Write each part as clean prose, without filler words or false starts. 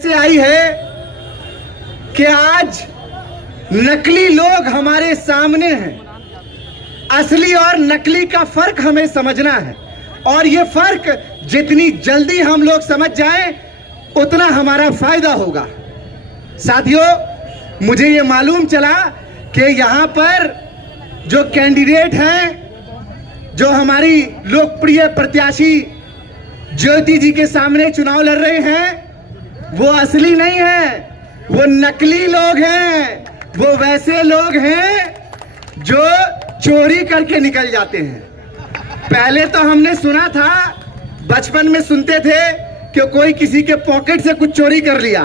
से आई है कि आज नकली लोग हमारे सामने हैं। असली और नकली का फर्क हमें समझना है और ये फर्क जितनी जल्दी हम लोग समझ जाएं उतना हमारा फायदा होगा। साथियों, मुझे ये मालूम चला कि यहाँ पर जो कैंडिडेट हैं, जो हमारी लोकप्रिय प्रत्याशी ज्योति जी के सामने चुनाव लड़ रहे हैं, वो असली नहीं है, वो नकली लोग हैं। वो वैसे लोग हैं जो चोरी करके निकल जाते हैं। पहले तो हमने सुना था, बचपन में सुनते थे कि कोई किसी के पॉकेट से कुछ चोरी कर लिया।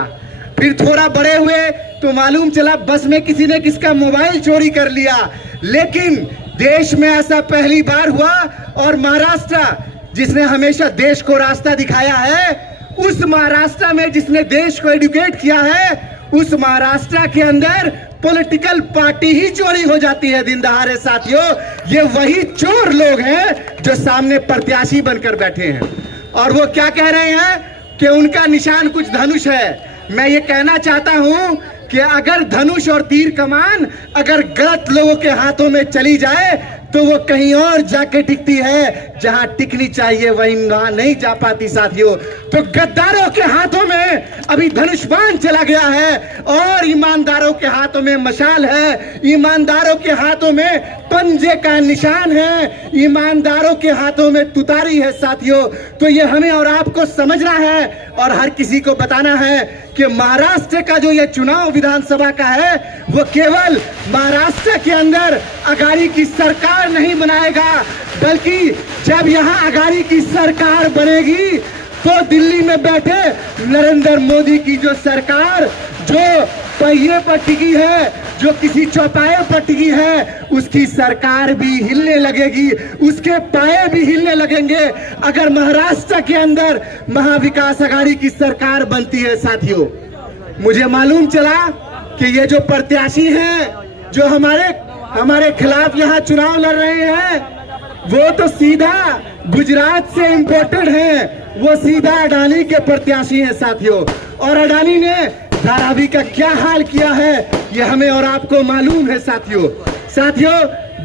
फिर थोड़ा बड़े हुए तो मालूम चला बस में किसी ने किसका मोबाइल चोरी कर लिया। लेकिन देश में ऐसा पहली बार हुआ और महाराष्ट्र, जिसने हमेशा देश को रास्ता दिखाया है, उस महाराष्ट्र में जिसने देश को एजुकेट किया है, उस महाराष्ट्र के अंदर पॉलिटिकल पार्टी ही चोरी हो जाती है दिन दहाड़े। साथियों, ये वही चोर लोग हैं जो सामने प्रत्याशी बनकर बैठे हैं और वो क्या कह रहे हैं कि उनका निशान कुछ धनुष है। मैं ये कहना चाहता हूं कि अगर धनुष और तीर कमान अगर गलत लोगों के हाथों में चली जाए तो वो कहीं और जाके टिकती है, जहां टिकनी चाहिए वहां नहीं जा पाती। साथियों, तो गद्दारों के हाथों में अभी धनुष बाण चला गया है और ईमानदारों के हाथों में मशाल है, ईमानदारों के हाथों में पंजे का निशान है, ईमानदारों के हाथों में तुतारी है। साथियों, तो ये हमें और आपको समझना है और हर किसी को बताना है कि महाराष्ट्र का जो ये चुनाव विधानसभा का है, वो केवल महाराष्ट्र के अंदर अघाड़ी की सरकार नहीं बनाएगा, बल्कि जब यहाँ अघाड़ी की सरकार बनेगी तो दिल्ली में बैठे नरेंद्र मोदी की जो सरकार, जो पहिए पर टिकी है, जो किसी चौपाए पर टिकी है, उसकी सरकार भी हिलने लगेगी, उसके पाए भी हिलने लगेंगे अगर महाराष्ट्र के अंदर महाविकास अघाड़ी की सरकार बनती है। साथियों, मुझे मालूम चला कि ये जो प्रत्याशी हैं जो हमारे खिलाफ यहाँ चुनाव लड़ रहे हैं, वो तो सीधा गुजरात से इंपोर्टेड हैं, वो सीधा अडानी के प्रत्याशी हैं। साथियों, और अडानी ने धारावी का क्या हाल किया है ये हमें और आपको मालूम है। साथियों,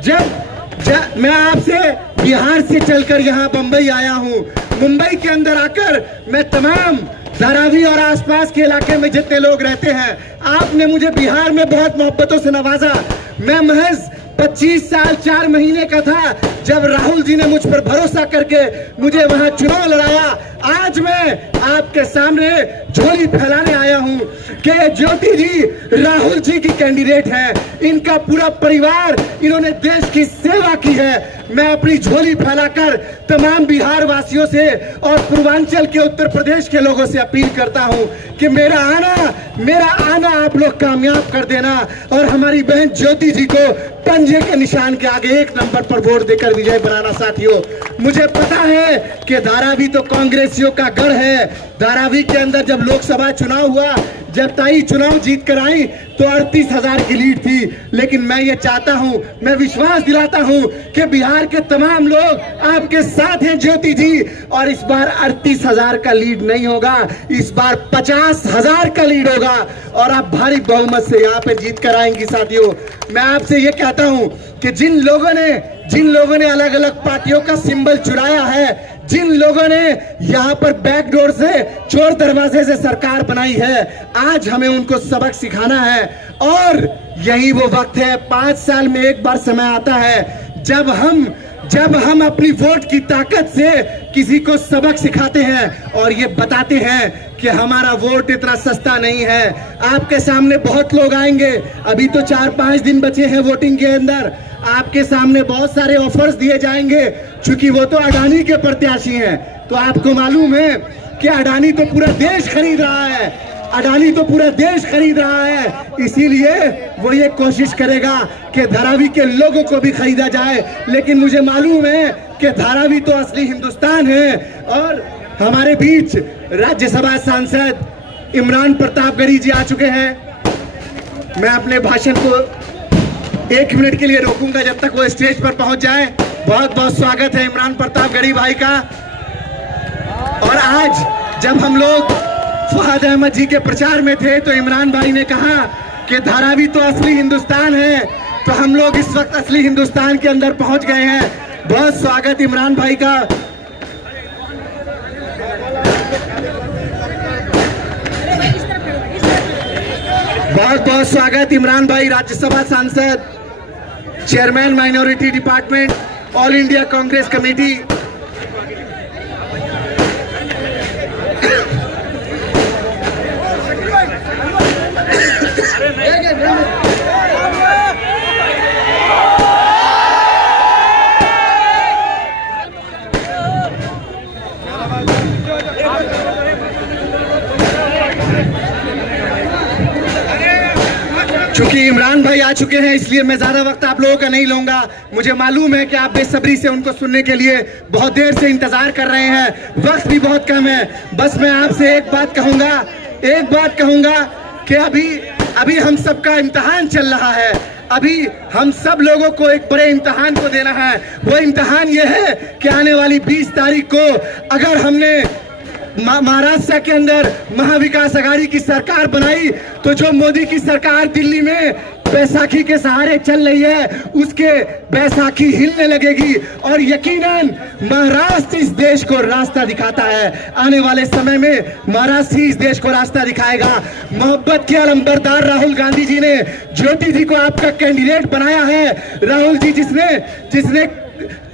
जब मैं आपसे बिहार से चलकर यहाँ बंबई आया हूँ, मुंबई के अंदर आकर मैं तमाम धारावी और आसपास के इलाके में जितने लोग रहते हैं, आपने मुझे बिहार में बहुत मोहब्बतों से नवाजा। मैं महज 25 साल 4 महीने का था जब राहुल जी ने मुझ पर भरोसा करके मुझे वहां चुनाव लड़ाया। आज मैं आपके सामने झोली फैलाने आया हूं कि ज्योति जी राहुल जी की कैंडिडेट हैं, इनका पूरा परिवार, इन्होंने देश की सेवा की है। मैं अपनी झोली फैलाकर तमाम बिहार वासियों से और पूर्वांचल के उत्तर प्रदेश के लोगों से अपील करता हूं कि मेरा आना आप लोग कामयाब कर देना और हमारी बहन ज्योति जी को पंजे के निशान के आगे 1 नंबर पर वोट देकर विजय बनाना। साथियों, मुझे पता है कि धारावी तो कांग्रेसियों का गढ़ है। धारावी के अंदर जब लोकसभा चुनाव हुआ, जब ताई चुनाव जीत कर आई तो 38,000 की लीड थी, लेकिन मैं ये चाहता हूं, मैं विश्वास दिलाता हूं कि बिहार के तमाम लोग आपके साथ हैं ज्योति जी, और इस बार 38,000 का लीड नहीं होगा, इस बार 50,000 का लीड होगा और आप भारी बहुमत से यहाँ पे जीत कर आएंगी। साथियों, मैं आपसे ये कहता हूं कि जिन लोगों ने अलग अलग पार्टियों का सिंबल चुराया है, जिन लोगों ने यहाँ पर बैकडोर से, चोर दरवाजे से सरकार बनाई है, आज हमें उनको सबक सिखाना है। और यही वो वक्त है, 5 साल में एक बार समय आता है जब हम अपनी वोट की ताकत से किसी को सबक सिखाते हैं और ये बताते हैं कि हमारा वोट इतना सस्ता नहीं है। आपके सामने बहुत लोग आएंगे, अभी तो 4-5 दिन बचे हैं वोटिंग के अंदर, आपके सामने बहुत सारे ऑफर्स दिए जाएंगे। चूंकि वो तो अडानी के प्रत्याशी हैं, तो आपको मालूम है कि अडानी तो पूरा देश खरीद रहा है, इसीलिए वो ये कोशिश करेगा कि धारावी के लोगों को भी खरीदा जाए। लेकिन मुझे मालूम है कि धारावी तो असली हिंदुस्तान है। और हमारे बीच राज्यसभा सांसद इमरान प्रतापगढ़ी जी आ चुके हैं। मैं अपने भाषण को 1 मिनट के लिए रोकूंगा जब तक वो स्टेज पर पहुंच जाए। बहुत बहुत स्वागत है इमरान प्रतापगढ़ी भाई का। और आज जब हम लोग फहद अहमद जी के प्रचार में थे तो इमरान भाई ने कहा कि धारावी तो असली हिंदुस्तान है, तो हम लोग इस वक्त असली हिंदुस्तान के अंदर पहुंच गए हैं। बहुत स्वागत इमरान भाई का। बहुत बहुत स्वागत इमरान भाई, राज्यसभा सांसद, chairman minority department, all India Congress committee. चूंकि इमरान भाई आ चुके हैं इसलिए मैं ज्यादा वक्त आप लोगों का नहीं लूंगा। मुझे मालूम है कि आप बेसब्री से उनको सुनने के लिए बहुत देर से इंतजार कर रहे हैं, वक्त भी बहुत कम है। बस मैं आपसे एक बात कहूंगा कि अभी हम सबका इम्तिहान चल रहा है। अभी हम सब लोगों को एक बड़े इम्तिहान को देना है। वो इम्तिहान ये है कि आने वाली 20 तारीख को अगर हमने महाराष्ट्र के अंदर महाविकास आघाड़ी की सरकार बनाई तो जो मोदी की सरकार दिल्ली में बैसाखी के सहारे चल रही है उसके बैसाखी हिलने लगेगी और यकीनन महाराष्ट्र इस देश को रास्ता दिखाता है। आने वाले समय में महाराष्ट्र ही इस देश को रास्ता दिखाएगा। मोहब्बत के अलंबरदार राहुल गांधी जी ने ज्योति जी को आपका कैंडिडेट बनाया है। राहुल जी जिसने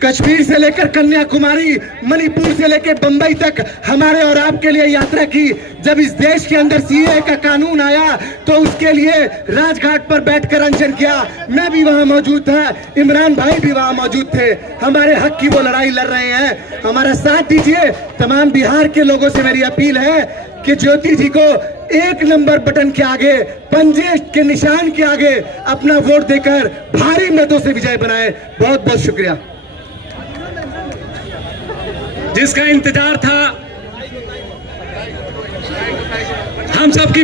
कश्मीर से लेकर कन्याकुमारी, मणिपुर से लेकर बंबई तक हमारे और आपके लिए यात्रा की। जब इस देश के अंदर सीएए का कानून आया तो उसके लिए राजघाट पर बैठकर अनशन किया। मैं भी वहां मौजूद था, इमरान भाई भी वहां मौजूद थे। हमारे हक की वो लड़ाई लड़ रहे हैं, हमारा साथ दीजिए। तमाम बिहार के लोगों से मेरी अपील है कि ज्योति जी को 1 नंबर बटन के आगे, पंजे के निशान के आगे अपना वोट देकर भारी मतों से विजय बनाए। बहुत बहुत शुक्रिया। जिसका इंतजार था हम सबकी